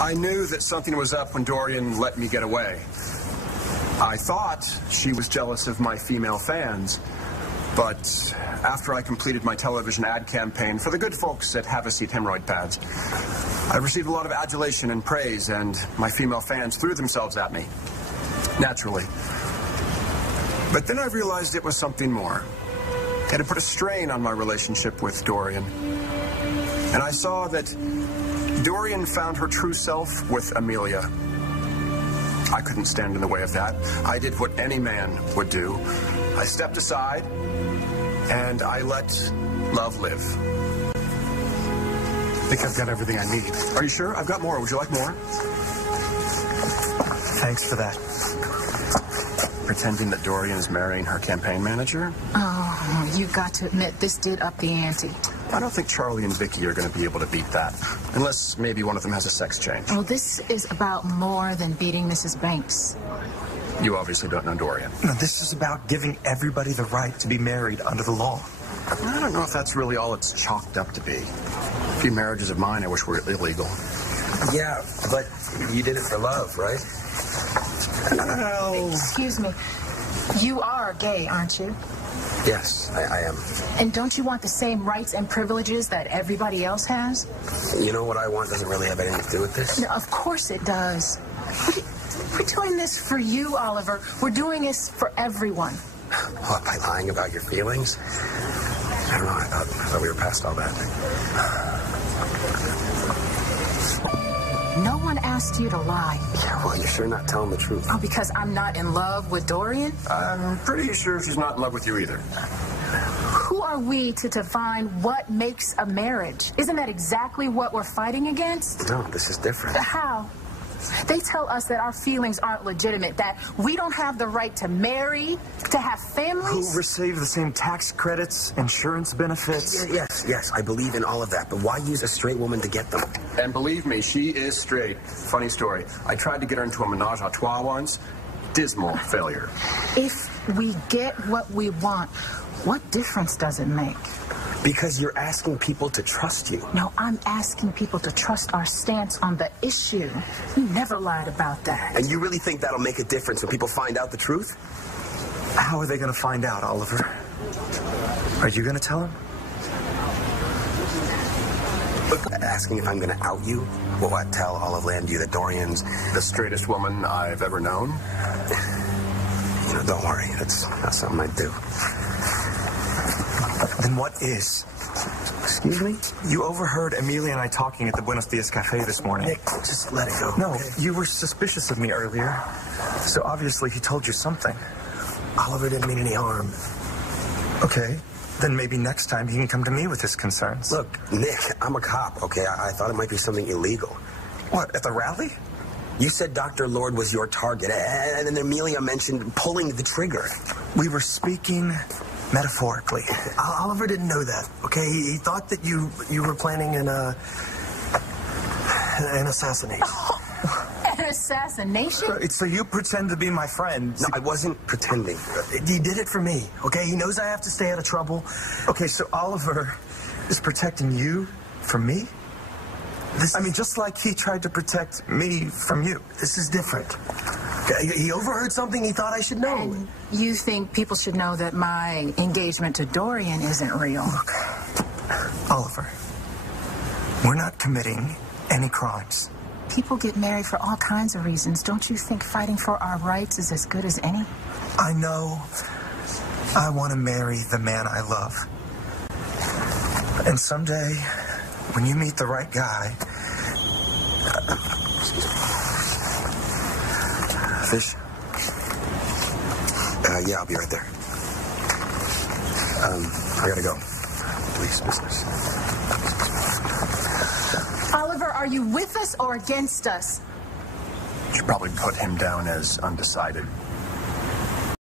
I knew that something was up when Dorian let me get away. I thought she was jealous of my female fans, but after I completed my television ad campaign for the good folks at Have a Seat Hemorrhoid Pads, I received a lot of adulation and praise, and my female fans threw themselves at me. Naturally. But then I realized it was something more. It had put a strain on my relationship with Dorian. And I saw that Dorian found her true self with Amelia. I couldn't stand in the way of that. I did what any man would do. I stepped aside, and I let love live. I think I've got everything I need. Are you sure? I've got more. Would you like more? Thanks for that. Pretending that Dorian is marrying her campaign manager? Oh, you got to admit, this did up the ante. I don't think Charlie and Vicky are going to be able to beat that. Unless maybe one of them has a sex change. Well, this is about more than beating Mrs. Banks. You obviously don't know Dorian. No, this is about giving everybody the right to be married under the law. I don't know if that's really all it's chalked up to be. A few marriages of mine I wish were illegal. Yeah, but you did it for love, right? Well... Excuse me. You are gay, aren't you? Yes, I am. And don't you want the same rights and privileges that everybody else has? You know what I want doesn't really have anything to do with this? No, of course it does. We're doing this for you, Oliver. We're doing this for everyone. What, by lying about your feelings? I don't know, I thought we were past all that. No one asked you to lie. Yeah, well, you're sure not telling the truth. Oh, because I'm not in love with Dorian? I'm pretty sure she's not in love with you either. Who are we to define what makes a marriage? Isn't that exactly what we're fighting against? No, this is different. How? They tell us that our feelings aren't legitimate, that we don't have the right to marry, to have families. Who receive the same tax credits, insurance benefits. Yes, I believe in all of that, but why use a straight woman to get them? And believe me, she is straight. Funny story. I tried to get her into a menage a trois once. Dismal failure. If we get what we want, what difference does it make? Because you're asking people to trust you. No, I'm asking people to trust our stance on the issue. You never lied about that. And you really think that'll make a difference when people find out the truth? How are they going to find out, Oliver? Are you going to tell them? Asking if I'm going to out you? Will I tell all of Landview that Dorian's the straightest woman I've ever known? You know, don't worry. That's not something I'd do. Then what is? Excuse me? You overheard Amelia and I talking at the Buenos Dias Cafe this morning. Nick, just let it go. No, okay? You were suspicious of me earlier. So obviously he told you something. Oliver didn't mean any harm. Okay. Then maybe next time he can come to me with his concerns. Look, Nick, I'm a cop, okay? I thought it might be something illegal. What, at the rally? You said Dr. Lord was your target, and then Amelia mentioned pulling the trigger. We were speaking metaphorically. Oliver didn't know that, okay? He thought that you were planning an assassination. An assassination? So you pretend to be my friend. No, I wasn't pretending. He did it for me, okay? He knows I have to stay out of trouble. Okay, so Oliver is protecting you from me? Just like he tried to protect me from you. This is different. He overheard something he thought I should know. And you think people should know that my engagement to Dorian isn't real? Look, Oliver, we're not committing any crimes. People get married for all kinds of reasons. Don't you think fighting for our rights is as good as any? I know I want to marry the man I love. And someday, when you meet the right guy... Fish? Yeah, I'll be right there. I gotta go. Police business. Oliver, are you with us or against us? Should probably put him down as undecided.